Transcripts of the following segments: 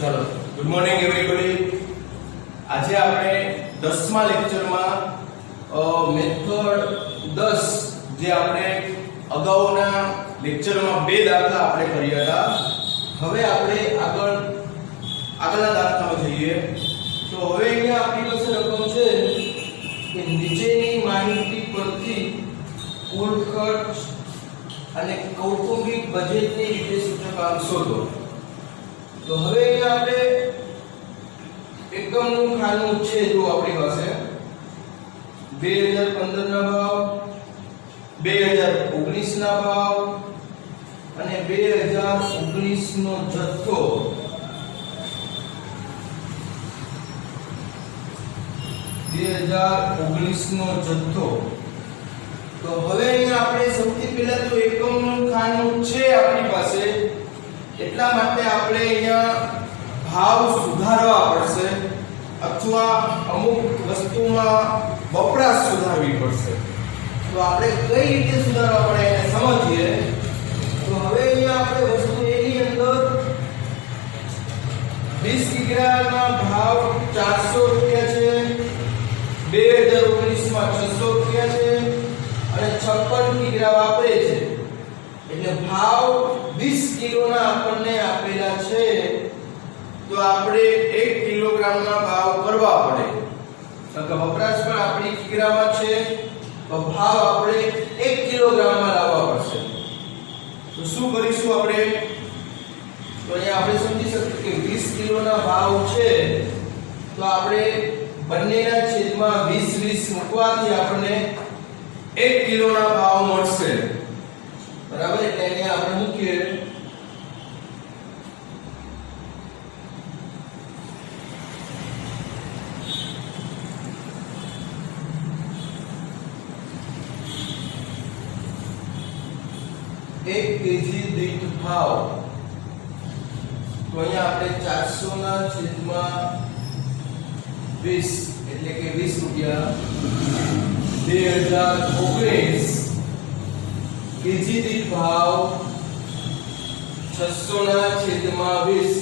चलो good morning everybody. आज આપણે 10મા લેક્ચરમાં મેથડ 10 જે આપણે અગાઉના લેક્ચરમાં બે દાખલા આપણે કર્યા હતા, હવે આપણે આગળના દાખલામાં જઈએ। તો હવે અહીંયા આપણી પાસે રકમ છે કે નીચેની માહિતી પરથી કુલ ખર્ચ અને કૌટુંબિક બજેટની રીતે સૂચકાંક શોધો। तो હવે અહીંયા આપણે એકમનું ખાનું છે જો આપણી પાસે 2015 ના ભાવ, 2019 ના ભાવ અને 2019 નો જથ્થો, 2019 નો જથ્થો। તો હવે અહીંયા આપણે સૌથી પહેલા તો એકમનું ખાનું છે આપણી પાસે, એટલા માટે આપણે અહીંયા ભાવ સુધારવા પડશે અથવા અમુક વસ્તુમાં વપરાશ સુધારવી પડશે। તો આપણે કઈ રીતે સુધારવા પડે એને સમજીએ। તો હવે અહીંયા આપણે વસ્તુ એની અંદર 20 કિગ્રાના ભાવ 400 રૂપિયા છે, 2019 માં 600 રૂપિયા છે અને 56 કિગ્રા વાપરે છે, એટલે ભાવ 20 કિલોના આપણને આપેલા છે। તો આપણે 1 કિલોગ્રામના ભાવ કરવા પડે, કારણ કે વપરાશ પણ આપણી કિગ્રામાં છે, તો ભાવ આપણે 1 કિલોગ્રામમાં લાવવા પડશે। તો શું કરીશું આપણે? તો અહીંયા આપણે સમજી શકીએ કે 20 કિલોના ભાવ છે, તો આપણે બંનેના છેદમાં 20 મૂકવાથી આપણને 1 કિલોના ભાવ મળશે, બરાબર। એટલે અહીંયા આપણે મૂકીએ एक केजी દીઠ ભાવ। તો અહીંયા આપણે 400 ના છેદમાં 20 એટલે કે 20 રૂપિયા 2019 કેજી દીઠ ભાવ 600 ના છેદમાં 20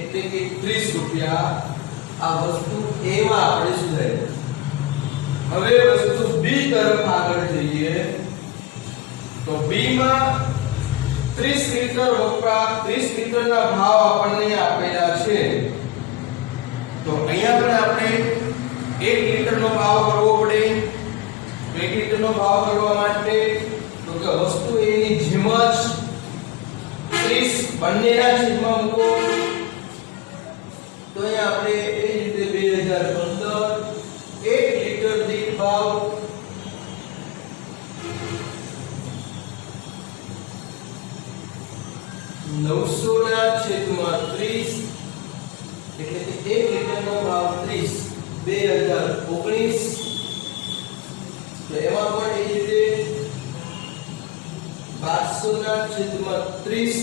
એટલે કે 30 રૂપિયા। આ વસ્તુ એમાં આપણે સુધારી। હવે વસ્તુ બી તરફ આગળ જઈએ તો બી માં 30 લિટર વપરા 30 લિટરના ભાવ આપણને આપેલા છે। તો અહીંયા પણ આપણે 1 લિટરનો ભાવ કરવો પડે। 1 લિટરનો ભાવ કરવા માટે તો કે વસ્તુ એની જેમ જ 30 બંનેના છેદમાં મૂકો। તો અહીંયા આપણે એ રીતે 2015 1 લિટર દીઠ ભાવ 900 ના છેદમાં 30 એટલે કે 1 લિટરનો ભાવ 30 2019। તો એમાં પણ એ રીતે 1200 ના છેદમાં 30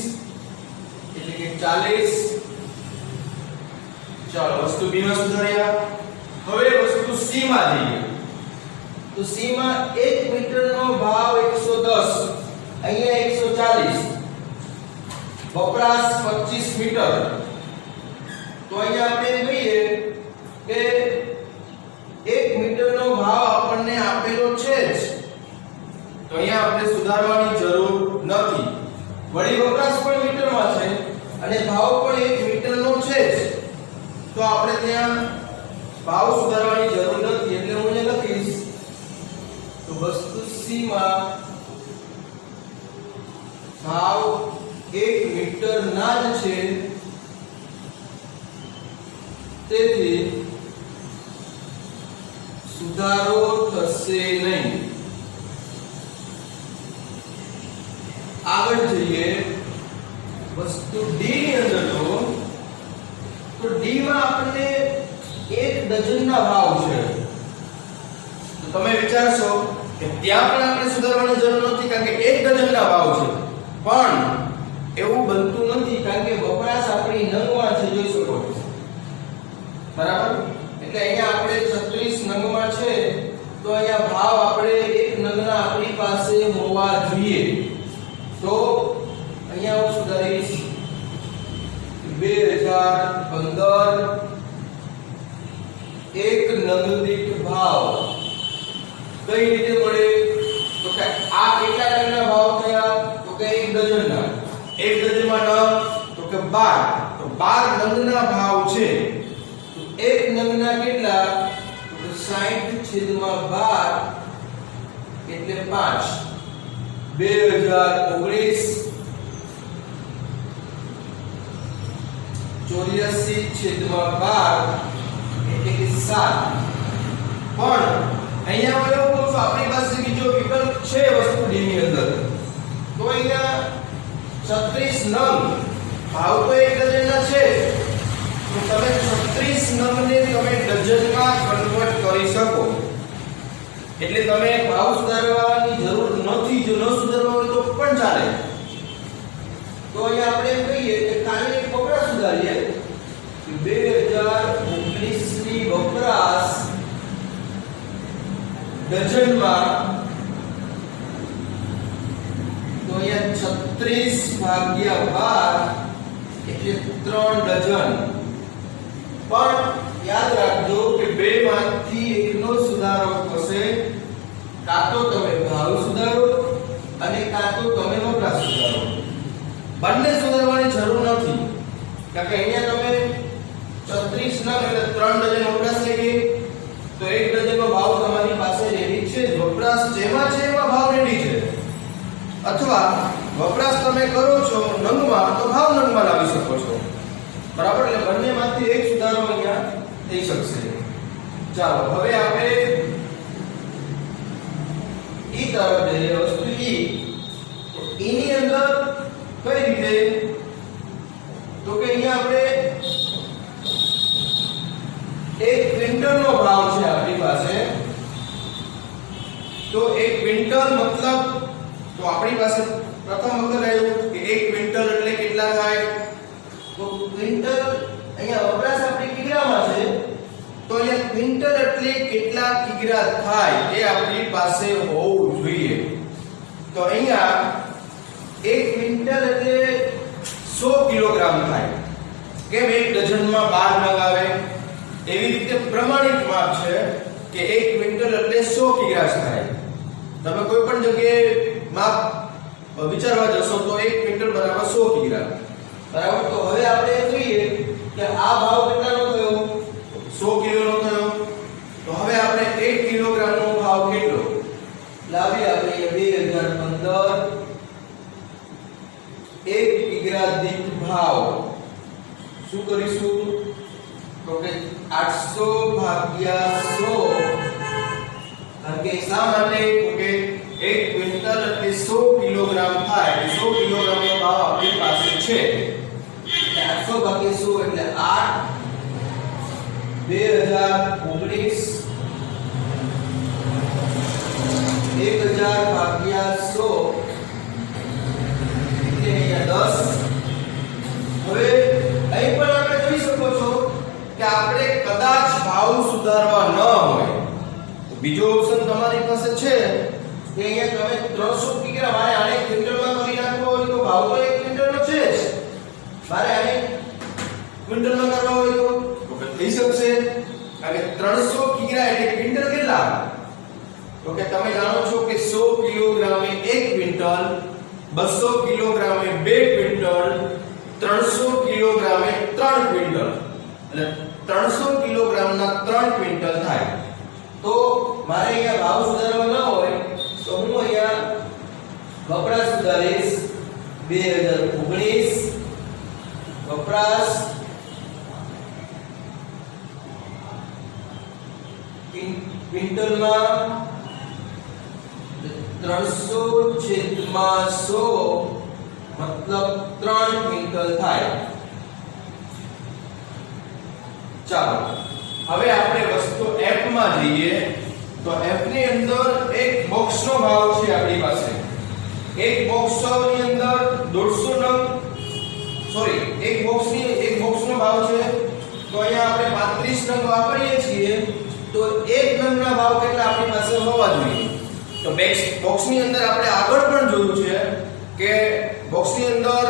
એટલે કે 40। ચાલો વસ્તુ બી માં સુધાર્યા। હવે વસ્તુ સી માં જઈએ તો સી માં 1 મીટરનો ભાવ 110, અહીંયા 140, વપરાશ 25 મીટર। તો અહીંયા આપણે કહીએ કે 1 મીટરનો ભાવ આપણને આપેલો છે જ, તો અહીંયા આપણે સુધારવાની જરૂર નથી। વળી વપરાશ પણ મીટરમાં છે અને ભાવ પણ 1 મીટરનો છે જ, તો આપણે ત્યાં ભાવ સુધારવાની જરૂર નથી, એટલે હું અહીંયા લખીશ તો વસ્તુ સી માં ભાવ 1 મીટર ના જ છે, તેથી સુધારો થશે નહીં। આગળ જઈએ વસ્તુ ડી ની અંદર તો ડી માં આપણને 1 ડઝનના ભાવ છે। તો તમે વિચારશો કે ત્યાં પણ આપણે સુધારવાની જરૂર નથી, કારણ કે 1 ડઝનના ભાવ છે, પણ એવું બનતું નથી કારણ કે વપરાશ આપણી નંગમાં છે, જોઈ શકો છો, બરાબર। એટલે અહીંયા આપણે 36 નંગમાં છે, તો અહીંયા ભાવ આપણે 1 નંગના આપણી પાસે હોવા જોઈએ। તો અહીંયા હું સુધારીશ 2000 2015 એક નંગ દીઠ ભાવ કઈ રીતે મળે તો કે આ કેટલા નંગના ભાવ થયા તો કે એક ડઝનના એક ડઝનમાં નંગ તો કે 12 તો 12 નંગના ભાવ છે તો એક નંગના કેટલા તો 60/12 એટલે 5 2019 84/12 એટલે કે 7 પણ અહીંયા હું એવું કહું છું આપણી પાસે બીજો વિકલ્પ છે વસ્તુ ડી ની અંદર તો અહીંયા 36 નંગ ભાવ તો એક ડઝનના છે તો તમે 36 નંગને તમે ડઝનમાં કન્વર્ટ કરી શકો એટલે તમે ભાવ સુધારવાની જરૂર નથી જો ન સુધારવા હોય તો પણ ચાલે તો અહીંયા આપણે એમ કહીએ કે ખાલી એક વપરાશ સુધારીએ કે 2019 ની વપરાશ ડઝનમાં તો અહીંયા 36/12 એટલે 3 ડઝન પણ યાદ રાખજો કે બે માંથી એકનો સુધારો થશે કાં તો તમે ભાવ સુધારો અને કાં તો તમે વપરાશ સુધારો બંને સુધારવાની જરૂર નથી કારણ કે અહીંયા તમે 36 નંગ એટલે 3 ડઝન વપરાશ થઈ ગઈ તો એક ડઝનનો ભાવ તમારી પાસે રેડી છે વપરાશ જેમાં છે એમાં ભાવ રેડી છે અથવા વપરાશ તમે કરો છો નંગમાં તો ભાવ નંગમાં લાવી શકો છો બરાબર એટલે બંનેમાંથી એક સુધારો અહીંયા થઈ શકશે ચાલો હવે આપણે ઈ તરફ જઈએ વસ્તુ ઈ તો ઈની અંદર કઈ રીતે તો કે અહીંયા આપણે એક ક્વિન્ટલનો ભાવ છે આપણી પાસે તો એક ક્વિન્ટલ મતલબ તો આપણી પાસે પ્રથમ વખત આવ્યું કે એક ક્વિન્ટલ એટલે કેટલા થાય તો ક્વિન્ટલ અહીંયા વપરાશ આપણી કિગ્રામાં છે તો અહીંયા ક્વિન્ટલ એટલે કેટલા કિગ્રા થાય એ આપણી પાસે હોવું જોઈએ તો અહીંયા એક ક્વિન્ટલ એટલે 100 કિલોગ્રામ થાય કેમ એક ડઝનમાં 12 નંગ આવે એવી રીતે પ્રમાણિત માપ છે કે એક ક્વિન્ટલ એટલે 100 કિગ્રા થાય તમે કોઈ પણ જગ્યાએ માપ વિચારવા જશો તો એક ક્વિન્ટલ બરાબર 100 કિગ્રા બરાબર તો હવે આપણે જોઈએ કે આ ભાવ કેટલાનો થયો 100 કિલોનો થયો તો હવે આપણે 1 કિલોગ્રામનો ભાવ કેટલો લાવી આપણે 2015 1 કિગ્રા દીઠ ભાવ શું કરીશું તો કે 800/100 કારણ કે શા માટે તો કે 1 ક્વિન્ટલ એટલે 100 કિલોગ્રામ થાય 100 કિલોગ્રામનો ભાવ આપણી પાસે છે 800/100 એટલે 8 2019 1000/100 એટલે અહીંયા 10 હવે અહીં પણ આપણે જોઈ શકો છો કે આપણે કદાચ ભાવ સુધારવા ન હોય તો બીજો ઓપ્શન તમારી પાસે છે કે અહીંયા તમે 300 કિગ્રા મારે આને ક્વિન્ટલમાં કરી નાખવો હોય તો ભાવ તો 1 ક્વિન્ટલનો છે જ મારે આને ક્વિન્ટલમાં કરવા હોય તો થઈ શકશે કારણ કે 300 કિગ્રા એટલે ક્વિન્ટલ કેટલા તો કે તમે જાણો છો કે 100 કિલોગ્રામે 1 ક્વિન્ટલ 200 કિલોગ્રામે 2 ક્વિન્ટલ 300 કિલોગ્રામે 3 ક્વિન્ટલ એટલે 300 કિલોગ્રામના 3 ક્વિન્ટલ થાય તો મારે અહીંયા ભાવ સુધારવા ન હોય તો હું અહીંયા વપરાશ સુધારીશ 2019 વપરાશ ક્વિન્ટલમાં 300/100 મતલબ 3 ક્વિન્ટલ થાય ચાલો હવે આપણે વસ્તુ F માં જઈએ તો F ની અંદર એક બોક્સનો ભાવ છે આપણી પાસે એક બોક્સની અંદર 150 નંગ સોરી એક બોક્સનો ભાવ છે તો અહીંયા આપણે 35 નંગ વાપરીએ છીએ તો એક નંગના ભાવ કેટલા આપણી પાસે હોવા જોઈએ તો બોક્સની અંદર આપણે આગળ પણ જોયું છે કે બોક્સની અંદર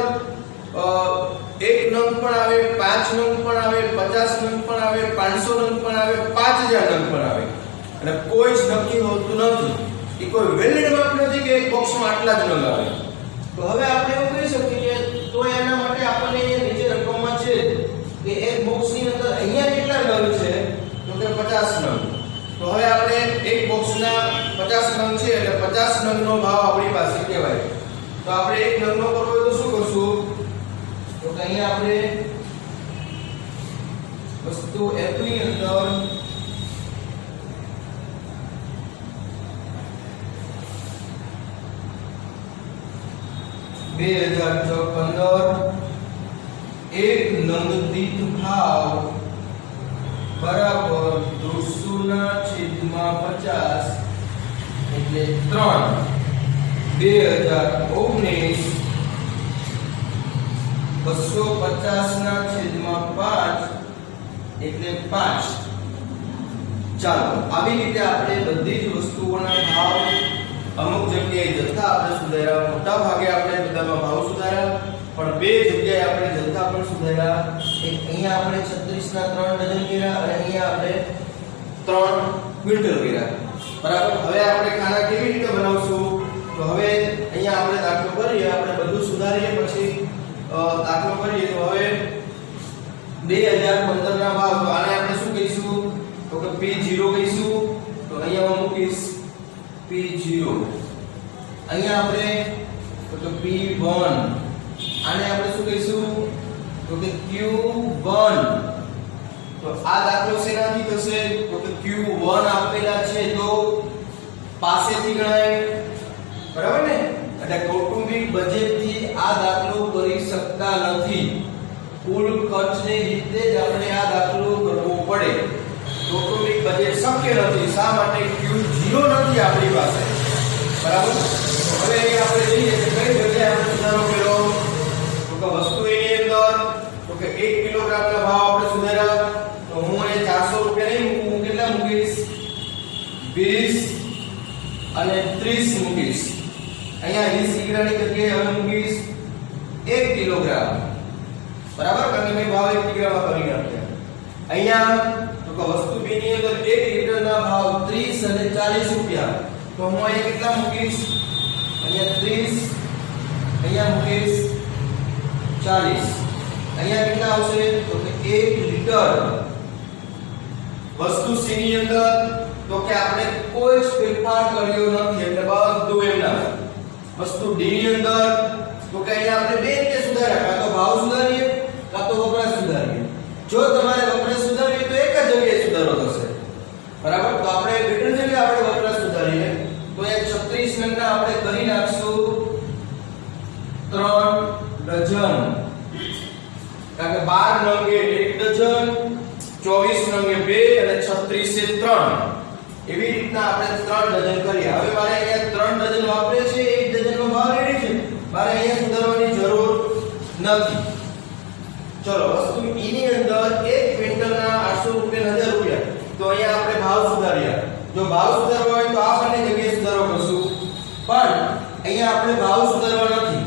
એક નંગ પણ આવે 5 નંગ પણ આવે, 50 નંગ પણ આવે, 500 નંગ પણ આવે, 5000 નંગ પણ આવે અને કોઈ જ નક્કી હોતું નથી કે કોઈ વેલિડ માપ નથી કે એક બોક્સમાં આટલા જ નંગ આવે. તો હવે આપણે એવું કહી શકીએ કે તો એના માટે આપણને અહીંયા નીચે રકમમાં છે કે એક બોક્સની અંદર અહીંયા કેટલા નંગ છે તો કે 50 નંગ. તો હવે આપણે એક બોક્સના 50 નંગ છે એટલે 50 નંગનો ભાવ આપણી પાસે કહેવાય. તો આપણે એક નંગનો કરવો હોય તો શું કરશું તો કે અહીંયા આપણે વસ્તુ F ની અંદર 2015 એક નંગ દીઠ ભાવ બરાબર 200/50 એટલે 3. 2019 250/5 એટલે 5. ચાલો આવી રીતે આપણે બધી જ વસ્તુઓના ભાવ અમુક જગ્યાએ જથ્થા આપણે સુધાર્યા, મોટા ભાગે આપણે બધામાં ભાવ સુધાર્યા, પણ બે જગ્યાએ આપણે જથ્થા પણ સુધાર્યા. એક અહીંયા આપણે 36 ના 3 ડઝન કર્યા અને અહીંયા આપણે 3 ક્વિન્ટલ કર્યા. બરાબર. હવે આપણે ખાના કેવી રીતે બનાવશું તો હવે અહીંયા આપણે દાખલો કરીએ, આપણે બધું સુધારીએ પછી દાખલો કરીએ. તો હવે 2015 ના ભાવ તો આને આપણે શું કહીશું તો કે P0 કહીશું. તો અહીંયા હું મૂકીશ P0. અહીંયા આપણે તો P1 આને આપણે શું કહીશું તો કે Q1. તો આ દાખલો શેનાથી થશે તો કે Q1 આપેલા છે તો પાસેથી ગણાય, બરાબર ને. એટલે કૌટુંબિક બજેટથી આ દાખલો કરી શકતા નથી. કુલ ખર્ચની રીતે જ આપણે આ દાખલો કરવો પડે. કૌટુંબિક બજેટ શક્ય નથી. શા માટે Q0 નથી આપણી પાસે, બરાબર. તો હવે આપણે જોઈએ કે કઈ જગ્યાએ આપણે સુધારો કર્યો તો કે વસ્તુ એની અંદર તો કે 1 કિલોગ્રામના ભાવ આપણે સુધાર્યા. તો હું અહીંયા 400 રૂપિયા નહીં મૂકું, કેટલા મૂકીશ 20 અને 30 મૂકીશ. અહીંયા 20 કિગ્રાની જગ્યાએ હવે મૂકીશ 1 કિલોગ્રામ, બરાબર. કારણ કે મેં ભાવ 1 કિગ્રામાં કરી નાખ્યા. અહીંયા તો કે વસ્તુ B ની અંદર 1 લિટરના ભાવ 30 અને 40 રૂપિયા. તો હું અહીંયા કેટલા મૂકીશ અહીંયા 30, અહીંયા મૂકીશ 40. અહીંયા કેટલા આવશે તો કે 1 લિટર. વસ્તુ C ની અંદર તો કે આપણે કોઈ જ ફેરફાર કર્યો નથી એટલે બધું એમના. વસ્તુ D ની અંદર તો કે અહીંયા આપણે બે રીતે સુધાર્યા, કાં તો ભાવ સુધારીએ કાં તો વપરાશ સુધારીએ. જો તમારે વપરાશ સુધારીએ તો એક જ જગ્યાએ સુધારો થશે, બરાબર. તો આપણે બેટર જગ્યાએ આપણે વપરાશ સુધારીએ તો એ 36 નંગના આપણે કરી નાખશું 3 ડઝન. કારણ કે 12 નંગ એ 1 ડઝન, 24 નંગ એ 2 અને 36 એ 3. એવી રીતના આપણે 3 ડઝન કરીએ. હવે મારે અહીંયા 3 ડઝન વાપરે છે, 1 ડઝનનો ભાવ રેડી છે, મારે અહીંયા સુધારવાની જરૂર નથી. ચલો વસ્તુ E ની અંદર 1 ક્વિન્ટલના 800 રૂપિયા 1000 રૂપિયા. તો અહીંયા આપણે ભાવ સુધાર્યા. જો ભાવ સુધારવા હોય તો આ બંને જગ્યાએ સુધારો કરશું, પણ અહીંયા આપણે ભાવ સુધારવા નથી.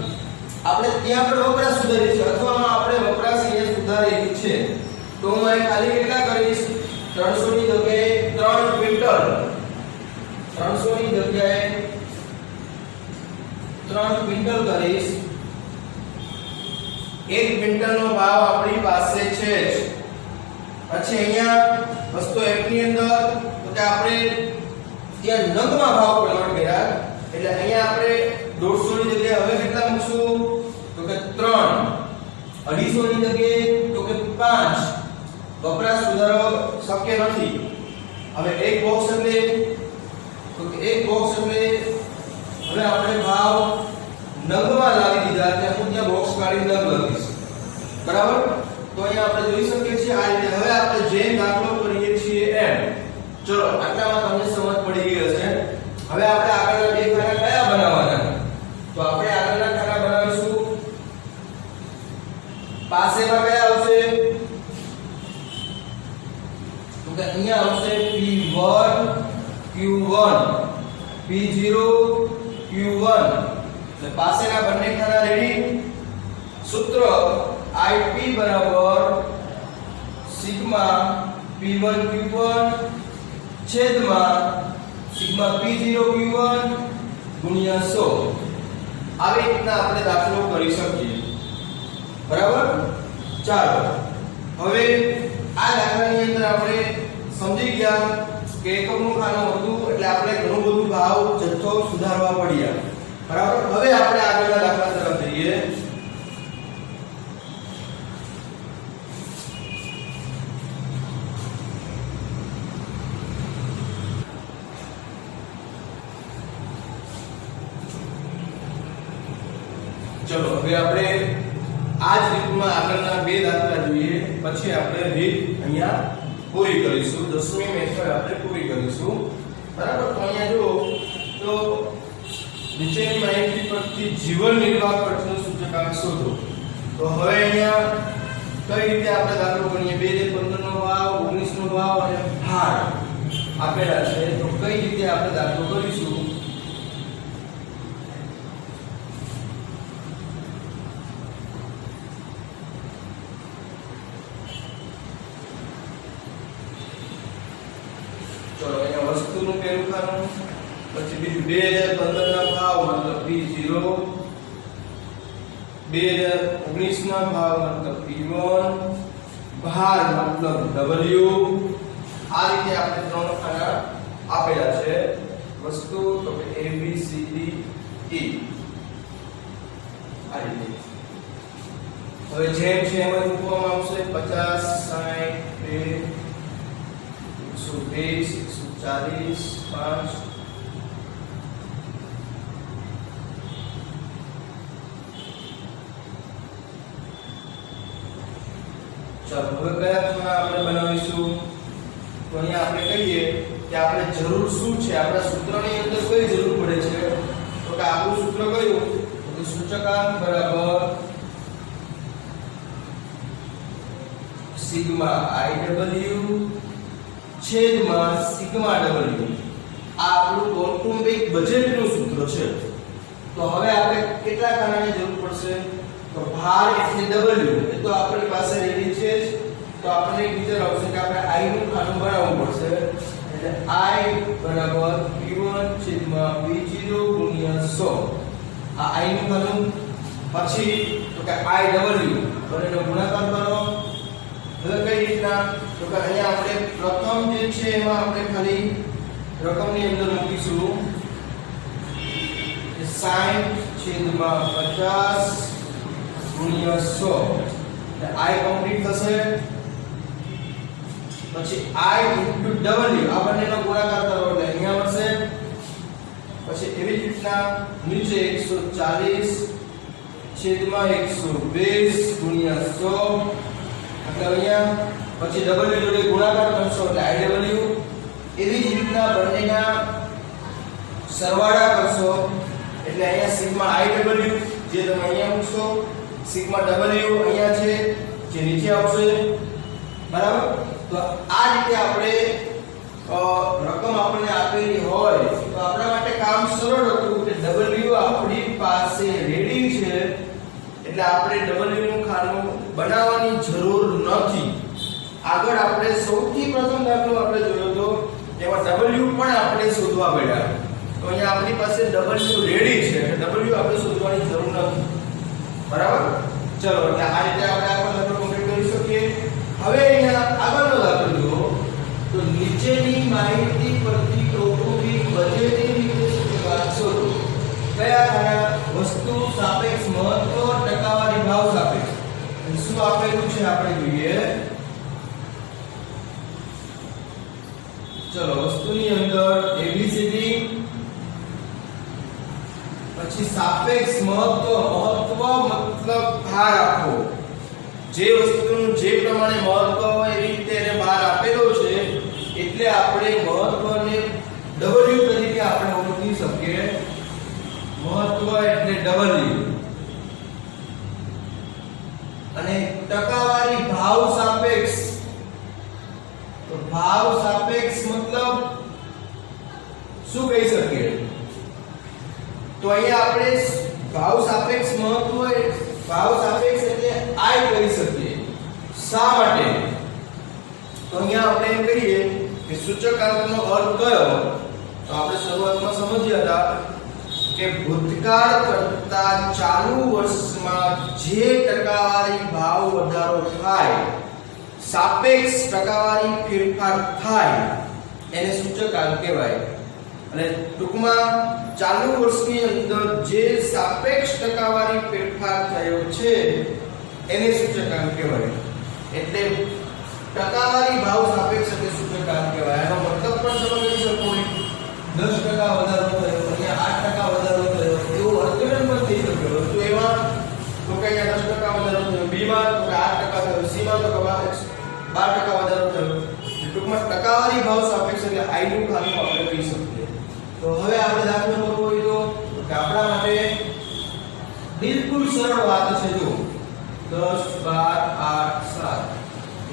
આપણે ત્યાં પણ વપરાશ સુધારી છે અથવા આપણે વપરાશ અહીંયા સુધારેલી છે. તો હું અહીં ખાલી કેટલા કરીશ 300 ની જગ્યાએ 3 ક્વિન્ટલ. 300 ની જગ્યાએ 3 ક્વિન્ટલ કરીશ. 1 ક્વિન્ટલનો ભાવ આપણી પાસે છે જ. પછી અહીંયા વસ્તુ F ની અંદર તો કે આપણે ત્યાં નંગમાં ભાવ કન્વર્ટ કર્યા એટલે અહીંયા આપણે 150 ની જગ્યાએ હવે કેટલા મૂકશું તો કે 3. 250 ની જગ્યાએ તો કે 5. વપરાશ સુધારવો શક્ય નથી. હવે એક બોક્સ એટલે તો કે એક બોક્સ એટલે હવે આપણે ભાવ નંગમાં લાવી દીધા એટલે હું ત્યાં બોક્સ કાઢી નંગ લખીશ, બરાબર. તો અહીંયા આપણે જોઈ શકીએ છીએ આ રીતે. હવે આપણે જેમ દાખલો કરીએ છીએ એમ. ચલો આટલામાં તમને સમજ પડી ગઈ હશે. હવે આપણે આગળના બે ખાના કયા બનાવવાના તો આપણે આગળના ખાના બનાવીશું પાસેમાં કયા આવશે તો કે અહીંયા આવશે P1 Q1 P0 Q1. એટલે પાસેના બંને ખાના રેડી. સૂત્ર IP બરાબર સિગ્મા p1 q1 છેદમાં સિગ્મા p0 q1 ગુણ્યા 100 આવી રીતના આપણે દાખલો કરી શકીએ બરાબર ચાલો હવે આ દાખલાની અંદર આપણે સમજી ગયા કે એકમનું ખાનું હતું એટલે આપણે ઘણું બધું ભાવ જથ્થો સુધારવા પડ્યા બરાબર હવે આપણે આગળના દાખલા તરફ જઈએ ચલો હવે આપણે આ જ રીતમાં આગળના બે દાખલા જોઈએ પછી આપણે રીત અહીંયા પૂરી કરીશું 10મી મેથડ આપણે પૂરી કરીશું બરાબર તો અહીંયા જો તો નીચેની માહિતી પરથી જીવન નિર્વાહ ખર્ચનો સૂચકાંક શોધો તો હવે અહીંયા કઈ રીતે આપણે દાખલો ગણીએ 2015 નો ભાવ 19 નો ભાવ અને ભાર આપેલા છે તો કઈ રીતે આપણે દાખલો કરીશું ચલો અહીંયા વસ્તુનું પેલું ખાનું પછી બીજું 2015 ના ભાવ મતલબ P0 2019 ના ભાવ મતલબ P1 ભાર મતલબ W આ રીતે આપણે ત્રણ ખાના આપેલા છે વસ્તુ તો કે A B C D E આ રીતે હવે જેમ છે એમ જ મૂકવામાં આવશે 50 60 120 140 5 ચાલો હવે કયા ખૂણા આપણે બનાવીશું તો અહીંયા આપણે કહીએ કે આપણે જરૂર શું છે આપણા સૂત્રની અંદર કઈ જરૂર પડે છે તો કે આપણું સૂત્ર કયું તો સૂચકાંક બરાબર સિગ્મા IW છેદમાં સિગ્મા W આ આપણું કૌટુંબિક બજેટનું સૂત્ર છે તો હવે આપણે કેટલા ખાનાની જરૂર પડશે તો ભાર એટલે W એ તો આપણી પાસે રેડી છે તો આપણને એક વિચાર આવશે કે આપણે I નું ખાનું બનાવવું પડશે એટલે I બરાબર P1 છેદમાં P0 ગુણ્યા 100 આ I નું ખાનું પછી તો કે IW બંનેનો ગુણાકાર કરો હવે કઈ રીતના તો કે અહીંયા આપણે પ્રથમ જે છે એમાં આપણે ખાલી રકમની અંદર મૂકીશું કે 60 છેદમાં 50 ગુણ્યા 100 એટલે I કમ્પ્લીટ થશે પછી I * W આ બંનેનો ગુણાકાર કરો એટલે અહીંયા મળશે પછી એવી જ રીતના નીચે 140 છેદમાં 120 ગુણ્યા 100 એટલે અહીંયા પછી W જોડે ગુણાકાર કરશો એટલે IW એવી જ રીતના બંનેના સરવાળા કરશો એટલે અહીંયા સિગ્મા IW જે તમે અહીંયા મૂકશો સિગ્મા W અહીંયા છે જે નીચે આવશે બરાબર તો આ રીતે આપણે રકમ આપણને આપેલી હોય તો આપણા માટે કામ સરળ હતું કે W આપણી પાસે રેડી છે એટલે આપણે W નું ખાનું બનાવવાની જરૂર નથી આગળ આપણે સૌથી પ્રથમ દાખલો આપણે જોયો તો એમાં W પણ આપણે શોધવા પડ્યા તો અહીંયા આપણી પાસે W રેડી છે એટલે W આપણે શોધવાની જરૂર નથી બરાબર ચલો એટલે આ રીતે આપણે આ દાખલો કમ્પ્લીટ કરી શકીએ હવે અહીંયા આગળનો દાખલો જુઓ તો નીચેની માહિતી પરથી કૌટુંબિક બજેટની રીતે સૂચકાંક શોધો કયા ખાના વસ્તુ સાપેક્ષ મહત્વ ટકાવારી ભાવ સાપેક્ષ શું આપેલું છે આપણે જોઈએ ચલો વસ્તુની અંદર ABCD પછી સાપેક્ષ મહત્વ મતલબ ભાર આપો જે વસ્તુનું જે પ્રમાણે મહત્વ હોય એવી રીતે એને ભાર આપેલો છે એટલે આપણે મહત્વને W તરીકે આપણે ઓળખી શકીએ મહત્વ એટલે W અને ટકાવારી ભાવ સાપેક્ષ તો ભાવ સાપેક્ષ મતલબ શું કહી શકીએ તો અહીંયા આપણે ભાવ સાપેક્ષ મહત્વ ભાવ સાપેક્ષ એટલે I કહી શકીએ શા માટે તો અહીંયા આપણે એમ કહીએ કે સૂચકાંકનો અર્થ કયો, તો આપણે શરૂઆતમાં સમજ્યા હતા કે ભૂતકાળ કરતા ચાલુ વર્ષમાં જે ટકાવારી ભાવ વધારો થાય, સાપેક્ષ ટકાવારી ફેરફાર થાય એને સૂચકાંક કહેવાય. અને ટૂંકમાં ચાલુ વર્ષની અંદર જે સાપેક્ષ ટકાવારી ફેરફાર થયો છે એને સૂચકાંક કહેવાય. એટલે ટકાવારી ભાવ સાપેક્ષ એટલે સૂચકાંક કહેવાય. આનો મતલબ પણ સમજી શકો, 10% વધારો થયો, અહીંયા 8% વધારો થયો, એવો અર્થઘટન પણ થઈ શકે. તો એમાં તો કે અહીંયા 10% વધારો થયો, બી માં તો કે 8% થયો, સી માં તો કે 12% વધારો થયો. ટૂંકમાં ટકાવારી ભાવ સાપેક્ષ એટલે આઈ નું ખાનું આપણે કહી શકીએ. તો હવે આપણે દાખલો કરવો હોય તો આપણા માટે બિલકુલ સરળ વાત છે. જો 10 12 8 7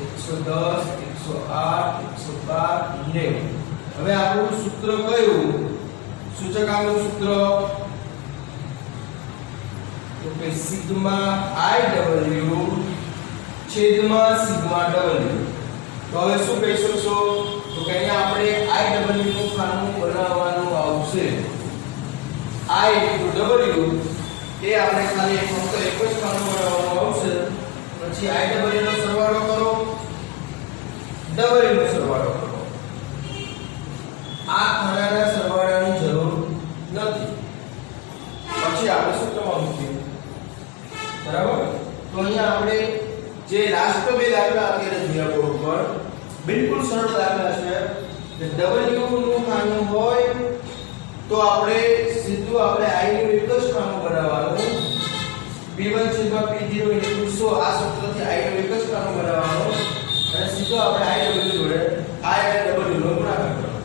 110 108 112 90. હવે આપણું સૂત્ર કયું? સૂચકાંકનું સૂત્ર તો કે સિગ્મા IW છેદમાં સિગ્મા W. તો હવે શું કહી શકશો? તો કે અહીંયા આપણે IW નું ખાનું બનાવવાનું આવશે. I W એ આપણે ખાલી ફક્ત એક જ ખાનું બનાવવાનું આવશે. પછી IW નો સરવાળો કરો, W નો સરવાળો કરો. આ ખાનાના સરવાળાની જરૂર નથી. પછી આપણે સૂત્રમાં મૂકીએ. બરાબર? તો અહીંયા આપણે જે લાસ્ટ બે દાખલા અત્યારે જોયા બોર્ડ પર, બિલકુલ સરળ દાખલા છે. કે W નું ખાનું હોય તો આપણે સીધું આપણે I નું એક જ ખાનું બનાવવાનું. P1 / P0 * 100 આ સૂત્રથી I નું એક જ ખાનું બનાવવાનું અને સીધો આપણે IW જોડે I અને W નો ગુણાકાર કરવાનો.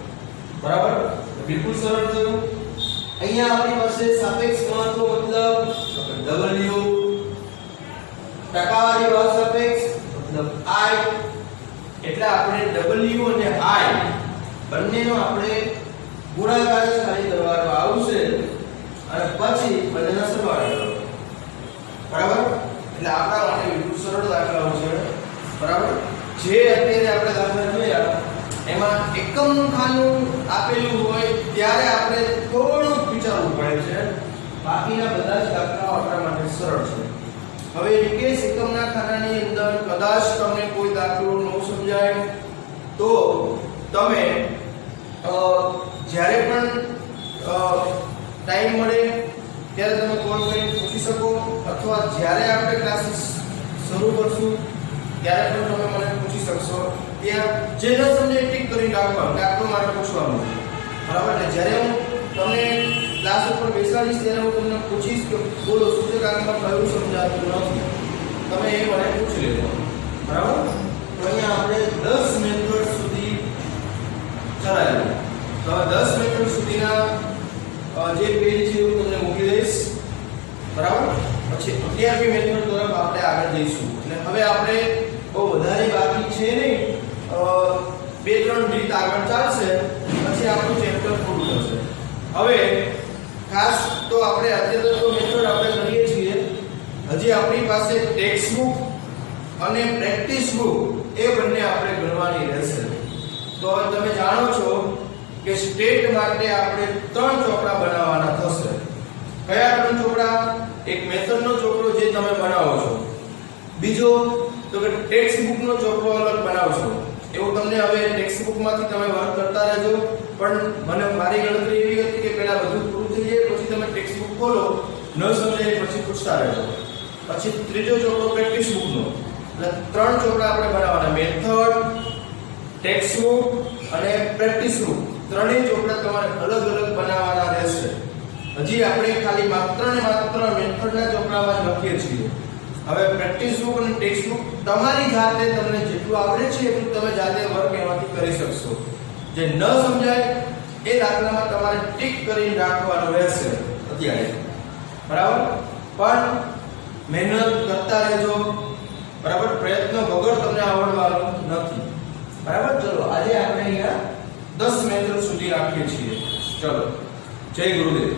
બરાબર? બિલકુલ સરળ થયું. અહીંયા આપણી પાસે સાપેક્ષ મહત્વ મતલબ W, ટકાવારી ભાવ સાપેક્ષ મતલબ I, એટલે આપણે W અને I બંનેનો આપણે ગુણાકાર ખાલી કરવાનો આવશે અને પછી બંનેના સરવાળો કરવાનો. બરાબર? એટલે આપણા માટે બિલકુલ સરળ દાખલાઓ છે. બરાબર? જે અત્યારે આપણે દાખલા જોયા એમાં એકમનું ખાનું આપેલું હોય ત્યારે આપણે થોડું વિચારવું પડે છે. બાકીના બધા જ દાખલાઓ આપણા માટે સરળ છે. હવે કેસ એકમના ખાનાની અંદર કદાચ તમને કોઈ દાખલો ન સમજાય તો તમે જ્યારે પણ ટાઈમ મળે ત્યારે તમે કોલ કરીને પૂછી શકો, અથવા જ્યારે આપણે ક્લાસીસ શરૂ કરશું ત્યારે પણ તમે મને પૂછી શકશો. ત્યાં જે ન સમજે ટીક કરીને રાખવાનું કે આટલું મારે પૂછવાનું. બરાબર? એટલે જ્યારે હું તમને ક્લાસ ઉપર બેસાડીશ ત્યારે હું તમને પૂછીશ કે બોલો સૂચકાંકમાં કયું સમજાતું નથી, તમે એ મને પૂછી લેજો. બરાબર? તો અહીંયા આપણે 10 મેથડ સુધી ચલાવ્યું. તો 10 મેથડ સુધીના જે પેજ છે હું તમને મૂકી દઈશ. બરાબર? પછી 11મી મેથડ તરફ આપણે આગળ જઈશું. એટલે હવે આપણે બહુ વધારે બાકી છે નહીં, 2-3 રીત આગળ ચાલશે પછી આપણું ચેપ્ટર પૂરું થશે. હવે ખાસ તો આપણે અત્યારે તો મેથડ આપણે કરીએ છીએ, હજી આપણી પાસે ટેક્સ્ટ બુક અને પ્રેક્ટિસ બુક એ બંને આપણે ગણવાની રહેશે. તો તમે જાણો છો કે સ્ટેટ માટે આપણે 3 ચોપડા બનાવવાના થશે. કયા 3 ચોપડા? એક મેથડનો ચોપડો જે તમે બનાવો છો, બીજો તો કે ટેક્સ્ટ બુકનો ચોપડો અલગ બનાવશો. એવું તમને હવે ટેક્સ્ટ બુકમાંથી તમે વર્ક કરતા રહેજો. પણ મને મારી ગણતરી એવી હતી કે પહેલા બધું પૂરું થઈ જાય પછી તમે ટેક્સ્ટ બુક ખોલો, ન સમજાય પછી પૂછતા રહેજો. પછી ત્રીજો ચોપડો પ્રેક્ટિસ બુકનો. એટલે 3 ચોપડા આપણે બનાવવાના, મેથડ, ટેક્સ્ટ બુક અને પ્રેક્ટિસ બુક. ત્રણેય ચોપડા તમારે અલગ અલગ બનાવવાના રહેશે. હજી આપણે ખાલી માત્ર ને માત્ર મેથડના ચોપડામાં જ લખીએ છીએ. હવે પ્રેક્ટિસ બુક અને ટેક્સ્ટ બુક તમારી જાતે તમને જેટલું આવડે છે એટલું તમે જાતે વર્ક એમાંથી કરી શકશો. જે ન સમજાય એ દાખલામાં તમારે ટીક કરીને રાખવાનું રહેશે અત્યારે. બરાબર? પણ મહેનત કરતા રહેજો. બરાબર? પ્રયત્ન વગર તમને આવડવાનું નથી. બરાબર? ચલો આજે આપણે અહીંયા 10 મેથડ સુધી રાખીએ છીએ. ચલો, જય ગુરુદેવ.